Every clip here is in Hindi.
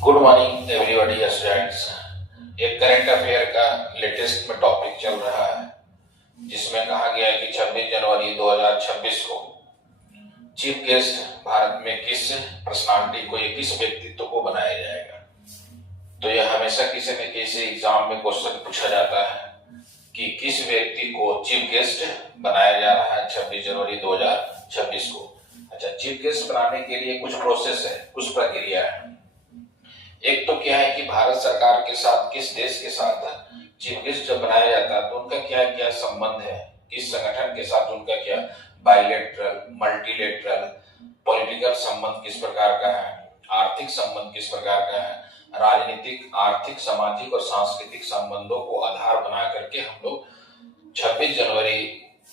Good morning everybody students. एक करंट अफेयर का लेटेस्ट में टॉपिक चल रहा है जिसमें कहा गया है कि 26 जनवरी 2026 को चीफ गेस्ट भारत में किस पर्सनालिटी को या किस व्यक्तित्व को बनाया जाएगा। तो यह हमेशा किसी न किसी एग्जाम में क्वेश्चन पूछा जाता है कि किस व्यक्ति को चीफ गेस्ट बनाया जा रहा है 26 जनवरी 2026 को। अच्छा, चीफ गेस्ट बनाने के लिए कुछ प्रोसेस है, कुछ प्रक्रिया है। एक तो क्या है कि भारत सरकार के साथ, किस देश के साथ चीफ गेस्ट जब बनाया जाता है तो उनका क्या क्या संबंध है, किस संगठन के साथ उनका क्या बायलैटरल, मल्टीलैटरल, पॉलिटिकल संबंध किस प्रकार का है, आर्थिक संबंध किस प्रकार का है, राजनीतिक, आर्थिक, सामाजिक और सांस्कृतिक संबंधों को आधार बना करके हम लोग 26 जनवरी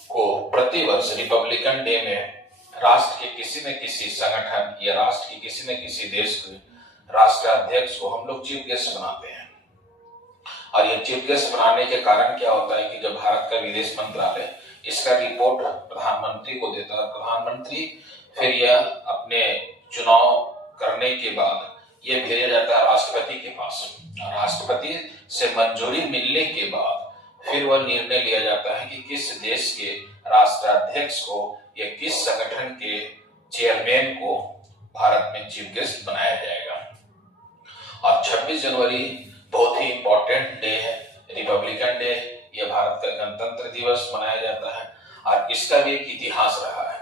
को प्रतिवर्ष रिपब्लिकन डे में राष्ट्र के किसी न किसी संगठन या राष्ट्र के किसी न किसी देश के राष्ट्राध्यक्ष को हम लोग चीफ गेस्ट बनाते हैं। और ये चीफ गेस्ट बनाने के कारण क्या होता है कि जब भारत का विदेश मंत्रालय इसका रिपोर्ट प्रधानमंत्री को देता है, प्रधानमंत्री फिर यह अपने चुनाव करने के बाद ये भेजा जाता है राष्ट्रपति के पास। राष्ट्रपति से मंजूरी मिलने के बाद फिर वह निर्णय लिया जाता है कि किस देश के राष्ट्राध्यक्ष को या किस संगठन के चेयरमैन को भारत में चीफ गेस्ट बनाया जाएगा। और 26 जनवरी बहुत ही इंपॉर्टेंट डे है, रिपब्लिकन डे। यह भारत का गणतंत्र दिवस मनाया जाता है और इसका भी एक इतिहास रहा है।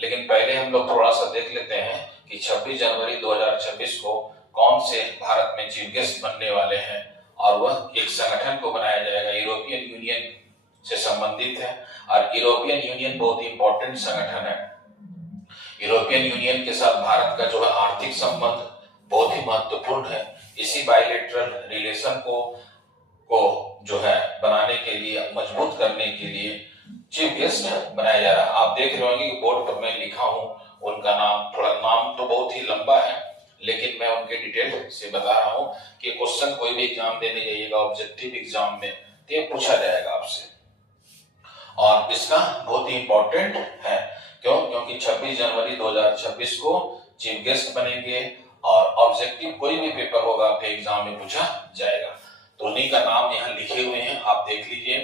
लेकिन पहले हम लोग थोड़ा सा देख लेते हैं कि 26 जनवरी 2026 को कौन से भारत में चीफ गेस्ट बनने वाले हैं। और वह एक संगठन को बनाया जाएगा, यूरोपियन यूनियन से संबंधित है। और यूरोपियन यूनियन बहुत ही इंपॉर्टेंट संगठन है। यूरोपियन यूनियन के साथ भारत का जो है आर्थिक संबंध बहुत ही महत्वपूर्ण है। इसी बायलैटरल रिलेशन को जो है बनाने के लिए, मजबूत करने के लिए चीफ गेस्ट बनाया जा रहा है। आप देख रहे होंगे कि बोर्ड पर मैं लिखा हूं उनका नाम, थोड़ा नाम तो बहुत ही लंबा है लेकिन मैं उनके डिटेल से बता रहा हूं कि क्वेश्चन कोई भी एग्जाम देने जाइएगा ऑब्जेक्टिव एग्जाम में तो ये पूछा जाएगा आपसे। और इसका बहुत ही इंपॉर्टेंट है। क्यों? क्योंकि 26 जनवरी 2026 को चीफ गेस्ट बनेंगे और ऑब्जेक्टिव कोई भी पेपर होगा आपके एग्जाम में पूछा जाएगा। तो उन्हीं का नाम यहाँ लिखे हुए हैं, आप देख लीजिए।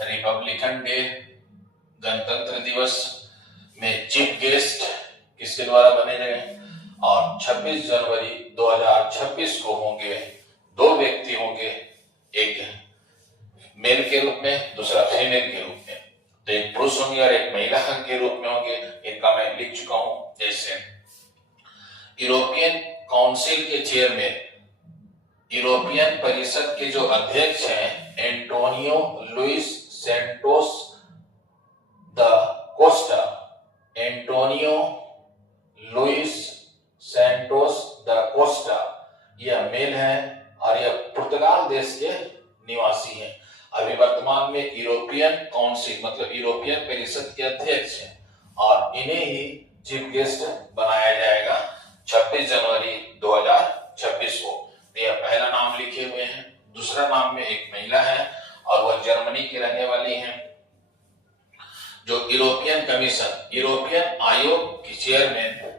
रिपब्लिकन डे, गणतंत्र दिवस में चीफ गेस्ट किसके द्वारा बने जाएंगे। और 26 जनवरी 2026 को होंगे दो व्यक्ति होंगे, एक मेल के रूप में, दूसरा फीमेल के रूप में। तो एक पुरुष होंगे और एक महिला के रूप में होंगे। इनका मैं लिख चुका हूं। जैसे यूरोपियन काउंसिल के चेयरमैन, यूरोपियन परिषद के जो अध्यक्ष हैं Antonio Luis Santos da Costa, Antonio Luis Santos da Costa, यह मेल है और यह पुर्तगाल देश के निवासी हैं। अभी वर्तमान में यूरोपियन काउंसिल मतलब यूरोपियन परिषद के अध्यक्ष हैं और इन्हें ही चीफ गेस्ट बनाया जाएगा 26 जनवरी 2026 को। यह पहला नाम लिखे हुए हैं। दूसरा नाम में एक महिला है और वह जर्मनी की रहने वाली है। जो यूरोपियन कमीशन, यूरोपियन आयोग की chairman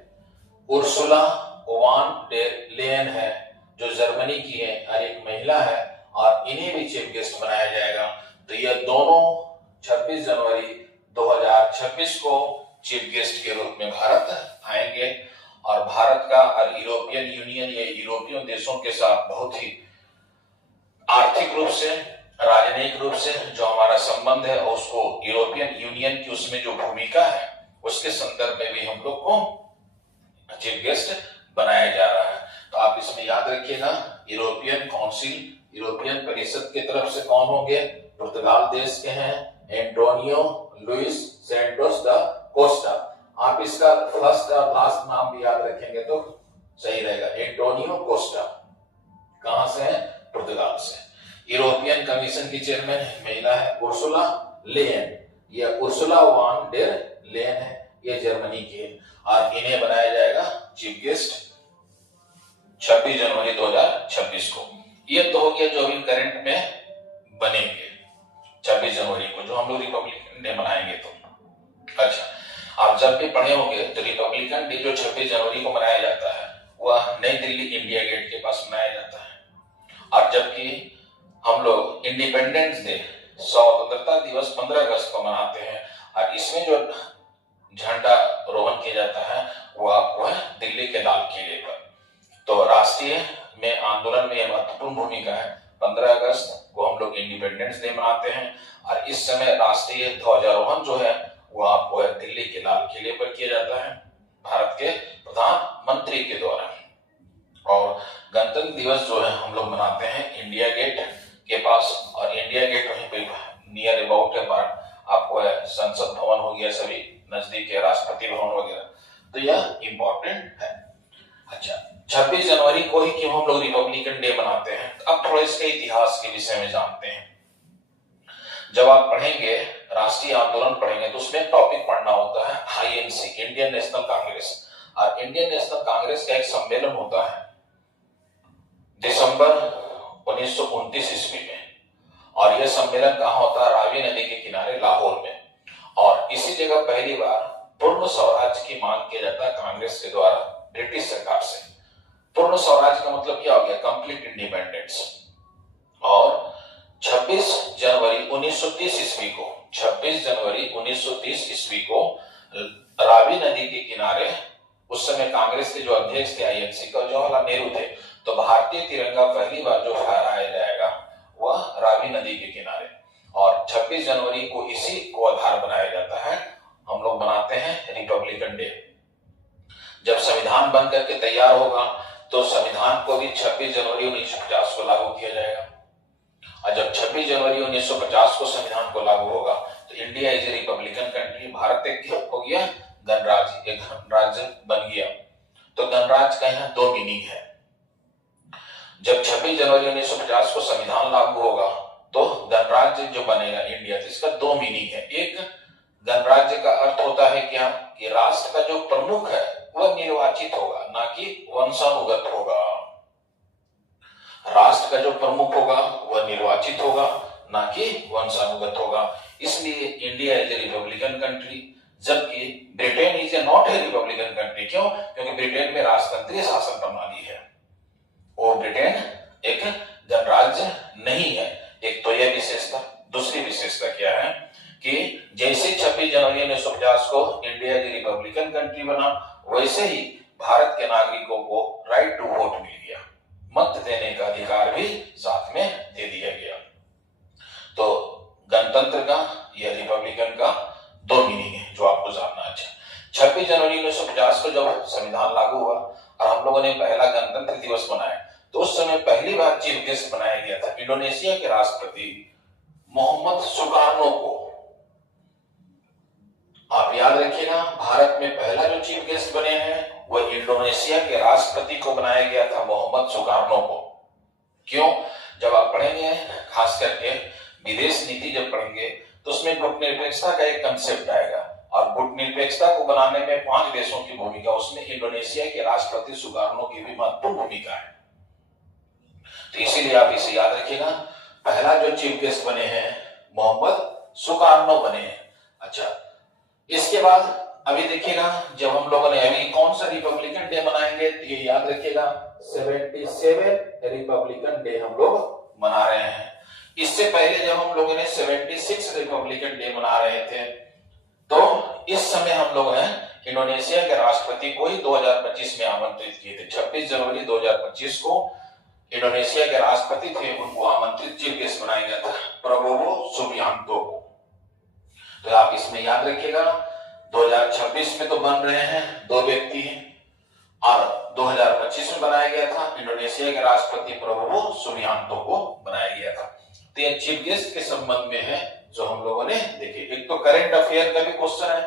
Ursula van der Leyen है, जो जर्मनी की है और एक महिला है और इन्हें भी चीफ गेस्ट बनाया जाएगा। तो यह दोनों 26 जनवरी 2026 को चीफ गेस्ट के रूप में भारत आएंगे। और भारत का और यूरोपियन यूनियन या यूरोपियन देशों के साथ बहुत ही आर्थिक रूप से, राजनीतिक रूप से जो हमारा संबंध है उसको यूरोपियन यूनियन की उसमें जो भूमिका है उसके संदर्भ में भी हम लोग को चीफ गेस्ट बनाया जा रहा है। तो आप इसमें याद रखिएगा, यूरोपियन काउंसिल, यूरोपियन परिषद की तरफ से कौन होंगे, पुर्तगाल देश के हैं Antonio Luis Santos da Costa. आप इसका फर्स्ट और लास्ट नाम भी याद रखेंगे तो सही रहेगा, एंटोनियो कोस्टा। कहां से है? पुर्तगाल से। यूरोपियन कमीशन की चेयरमैन महिला है उर्सुला लेयन, यह उर्सुला वान डेर लेयन है, यह जर्मनी की है और इन्हें बनाया जाएगा चीफ गेस्ट 26 जनवरी 2026 को। ये तो हो गया जो अभी करंट में बनेंगे 26 जनवरी को, जो हम लोग रिपब्लिकन डे मनाएंगे। तो अच्छा, अब आप जब भी पढ़े होंगे तो रिपब्लिकन डे जो 26 जनवरी को मनाया जाता है वह नई दिल्ली इंडिया गेट के पास मनाया जाता है। और जबकि हम लोग इंडिपेंडेंस डे स्वतंत्रता दिवस 15 अगस्त को मनाते हैं और इसमें जो झंडा रोहन किया जाता है वो आपको है दिल्ली के लाल किले पर। तो राष्ट्रीय में आंदोलन में यह महत्वपूर्ण भूमिका है। 15 अगस्त को हम लोग इंडिपेंडेंस डे मनाते हैं और इस समय राष्ट्रीय ध्वजारोहण जो है वो आपको है दिल्ली के लाल किले पर किया जाता है भारत के प्रधानमंत्री के द्वारा। और गणतंत्र दिवस जो है हम लोग मनाते हैं इंडिया गेट के पास, और इंडिया गेट वहीं पे नियर अबाउट है आपको है संसद भवन हो गया, सभी नजदीक है राष्ट्रपति भवन वगैरह, तो यह इंपॉर्टेंट है। अच्छा, 26 जनवरी को ही क्यों हम लोग रिपब्लिकन डे मनाते हैं? अब थोड़ा इसके इतिहास के विषय में जानते हैं। जब आप पढ़ेंगे राष्ट्रीय आंदोलन पढ़ेंगे तो उसमें टॉपिक पढ़ना होता है आईएनसी, इंडियन नेशनल कांग्रेस। और इंडियन नेशनल कांग्रेस का एक सम्मेलन होता है दिसंबर 1929 ईस्वी में, और यह सम्मेलन कहाँ होता है? रावी नदी के किनारे लाहौर में। और इसी जगह पहली बार पूर्ण स्वराज की मांग किया जाता है कांग्रेस के द्वारा ब्रिटिश सरकार से। पूर्ण स्वराज का मतलब क्या हो गया? Complete independence. और 26 जनवरी 1930 ईस्वी को 26 जनवरी 1930 ईस्वी को रावी नदी के किनारे उस समय कांग्रेस के जो अध्यक्ष थे आईएनसी का जवाहरलाल नेहरू थे, तो भारतीय तिरंगा पहली बार जो फहराया जाएगा वह रावी नदी के किनारे। और 26 जनवरी को इसी को आधार बनाया जाता है, हम लोग बनाते हैं रिपब्लिकन डे। जब संविधान बन करके तैयार होगा तो संविधान को भी 26 जनवरी 1950 को लागू किया जाएगा। और जब 26 जनवरी 1950 को संविधान को लागू होगा तो India is a republican country, Bharat एक हो गया गणराज्य, एक गणराज्य बन गया। तो गणराज्य का यहाँ दो मीनिंग है। जब 26 जनवरी 1950 को संविधान लागू होगा तो गणराज्य जो बनेगा इंडिया, इसका दो मीनिंग है। एक, गणराज्य का अर्थ होता है क्या कि राष्ट्र का जो प्रमुख है वह निर्वाचित होगा, ना कि वंशानुगत होगा। राष्ट्र का जो प्रमुख होगा वह निर्वाचित होगा, ना कि वंशानुगत होगा। इसलिए India is a republican country, जबकि Britain is not a republican country. क्यों? क्योंकि ब्रिटेन में राजतंत्रीय शासन प्रणाली है, वो ब्रिटेन एक गणराज्य नहीं है। एक तो यह विशेषता। दूसरी विशेषता क्या है कि जैसे 26 जनवरी 1950 को इंडिया की रिपब्लिकन कंट्री बना, वैसे ही भारत के नागरिकों को राइट टू वोट मिल गया, मत देने का अधिकार भी साथ में दे दिया गया। तो गणतंत्र का या रिपब्लिकन का दो मीनिंग है जो आपको जानना है। 26 जनवरी 1950 को जब संविधान लागू हुआ और हम लोगों ने पहला गणतंत्र दिवस मनाया, तो उस समय पहली बार चीफ गेस्ट बनाया गया था इंडोनेशिया के राष्ट्रपति मोहम्मद सुकार्नो को। आप याद रखिएगा, भारत में पहला जो चीफ गेस्ट बने हैं वह इंडोनेशिया के राष्ट्रपति को बनाया गया था, मोहम्मद सुकार्नो को। क्यों? जब आप पढ़ेंगे खास करके विदेश नीति जब पढ़ेंगे तो उसमें गुटनिरपेक्षता का एक कंसेप्ट आएगा, और गुटनिरपेक्षता को बनाने में 5 देशों की भूमिका, उसमें इंडोनेशिया के राष्ट्रपति सुकार्नो की भी महत्वपूर्ण भूमिका है। तो इसीलिए आप इसे याद रखिएगा, पहला जो चीफ गेस्ट बने हैं मोहम्मद सुकार्नो बने हैं। अच्छा, इसके बाद अभी देखिएगा, जब हम लोगों ने अभी कौन सा रिपब्लिकन डे मनाएंगे, तो ये याद रखिएगा 77 रिपब्लिकन डे हम लोग मना रहे हैं। इससे पहले जब हम लोगों ने 76 रिपब्लिकन डे मना रहे थे, तो इस समय हम लोग हैं इंडोनेशिया के राष्ट्रपति को ही 2025 में आमंत्रित किए थे। 26 जनवरी 2025 को इंडोनेशिया के राष्ट्रपति थे, उनको आमंत्रित चीफ गेस्ट बनाया गया था प्रबोवो सुबियांतो को। तो आप इसमें याद रखिएगा, 2026 में तो बन रहे हैं 2 व्यक्ति हैं, और 2025 में बनाया गया था इंडोनेशिया के राष्ट्रपति प्रबोवो सुबियांतो को बनाया गया था। तो ये चीफ गेस्ट के संबंध में है जो हम लोगों ने देखे। एक तो करंट अफेयर का भी क्वेश्चन है,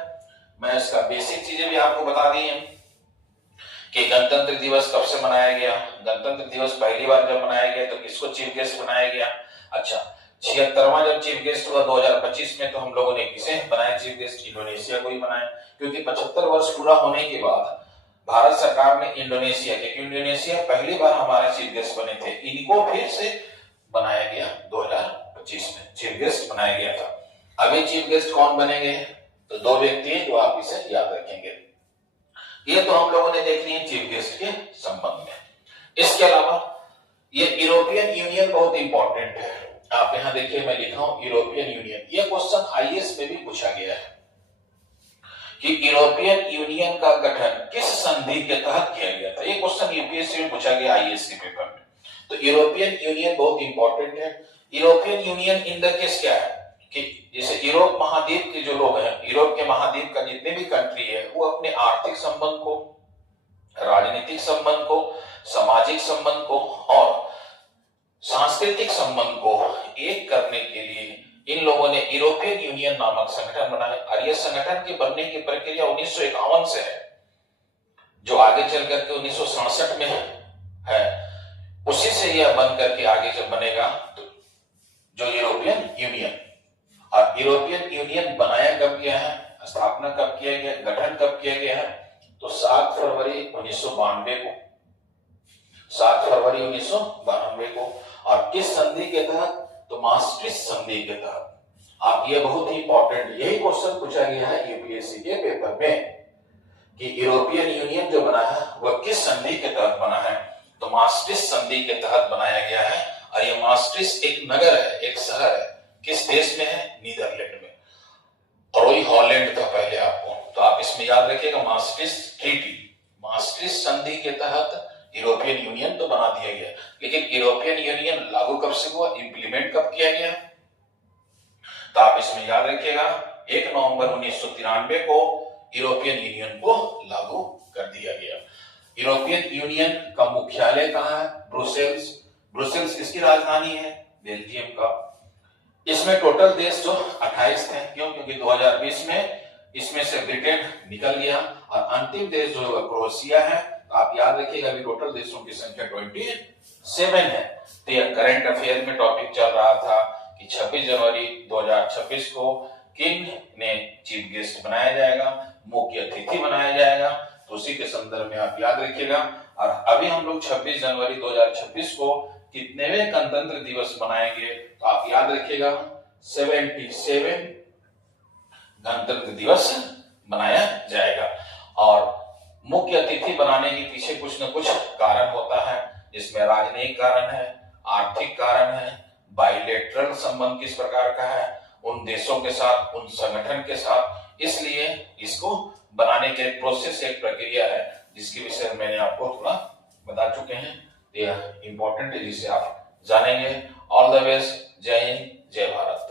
मैं इसका बेसिक चीजें भी आपको बता दी हैं कि गणतंत्र दिवस कब से मनाया गया। गणतंत्र दिवस पहली बार जब मनाया गया तो किसको चीफ गेस्ट बनाया गया। अच्छा, 76वां जब चीफ गेस्ट हुआ 2025 में, तो हम लोगों ने किसे बनाया चीफ गेस्ट? इंडोनेशिया को ही बनाया, क्योंकि 75 वर्ष पूरा होने के बाद भारत सरकार ने इंडोनेशिया के, इंडोनेशिया पहली बार हमारे चीफ गेस्ट बने थे, इनको फिर से बनाया गया 2025 में चीफ गेस्ट बनाया गया था। अभी चीफ गेस्ट कौन बनेंगे? तो दो व्यक्ति हैं जो आप इसे याद रखेंगे। ये तो हम लोगों ने देख ली है चीफ गेस्ट के संबंध में। इसके अलावा ये यूरोपियन यूनियन बहुत इंपॉर्टेंट है। आप यहां देखिए, मैं लिखा हूं यूरोपियन यूनियन। ये क्वेश्चन आईएएस में भी पूछा गया है कि यूरोपियन यूनियन का गठन किस संधि के तहत किया गया था। ये क्वेश्चन यूपीएससी में पूछा गया आईएएस के पेपर में। तो यूरोपियन यूनियन बहुत इंपॉर्टेंट है। European union in the case क्या है कि जैसे यूरोप महाद्वीप के जो लोग हैं, यूरोप के महाद्वीप का जितने भी कंट्री है, वो अपने आर्थिक संबंध को, राजनीतिक संबंध को, सामाजिक संबंध को और सांस्कृतिक संबंध को एक करने के लिए इन लोगों ने यूरोपियन यूनियन नामक संगठन बनाया। और यह संगठन के बनने की प्रक्रिया 1951 से है, जो आगे चल करके 1967 में है। उसी से यह बन करके आगे जब बनेगा तो जो यूरोपियन यूनियन। और यूरोपियन यूनियन बनाया कब गया है, स्थापना कब किया गया, गठन कब किया गया है, तो 7 फरवरी 1992 को, 7 फरवरी 1992 को। और किस संधि के तहत, तो maastricht संधि के तहत। आप ये बहुत ही इंपॉर्टेंट, यही क्वेश्चन पूछा गया है यूपीएससी के पेपर में कि यूरोपियन यूनियन जो बना है वह किस संधि के तहत बना है, तो maastricht संधि के तहत बनाया गया है। और ये maastricht एक नगर है, एक शहर है, किस देश में है, नीदरलैंड में। और वही हॉलैंड था पहले आपको, तो आप इसमें याद रखिएगा maastricht ट्रीटी, maastricht संधि के तहत यूरोपियन यूनियन तो बना दिया गया। लेकिन यूरोपियन यूनियन लागू कब से हुआ, इंप्लीमेंट कब किया गया, तो आप इसमें याद रखिएगा 1 नवंबर 1993 को यूरोपियन यूनियन को लागू कर दिया गया। यूरोपियन यूनियन का मुख्यालय कहाँ है, ब्रुसेल्स। ब्रुसेल्स किसकी राजधानी है, बेल्जियम का। इसमें टोटल देश जो 28 थे, क्यों, क्योंकि 2020 में इसमें से ब्रिटेन निकल गया और अंतिम देश जो क्रोएशिया है। आप याद रखिएगा अभी टोटल देशों की संख्या 27 है। तो यह करंट अफेयर में टॉपिक चल रहा था कि 26 जनवरी 2026 को किन ने चीफ गेस्ट बनाया जाएगा, मुख्य अतिथि बनाया जाएगा। तो उसी के संदर्भ में आप याद रखिएगा। और अभी हम लोग 26 जनवरी 2026 को कितनेवें गणतंत्र दिवस मनाएंगे, तो आप याद रखिएगा 77 गणतंत्र दिवस मनाया जाएगा। और मुख्य अतिथि बनाने के पीछे कुछ न कुछ कारण होता है, जिसमें राजनीतिक कारण है, आर्थिक कारण है, बाइलेटरल संबंध किस प्रकार का है उन देशों के साथ, उन संगठन के साथ। इसलिए इसको बनाने के प्रोसेस एक प्रक्रिया है, जिसके विषय में मैंने आपको थोड़ा बता चुके हैं। यह इंपॉर्टेंट है, जिसे आप जानेंगे। ऑल द बेस्ट, जय हिंद, जय भारत।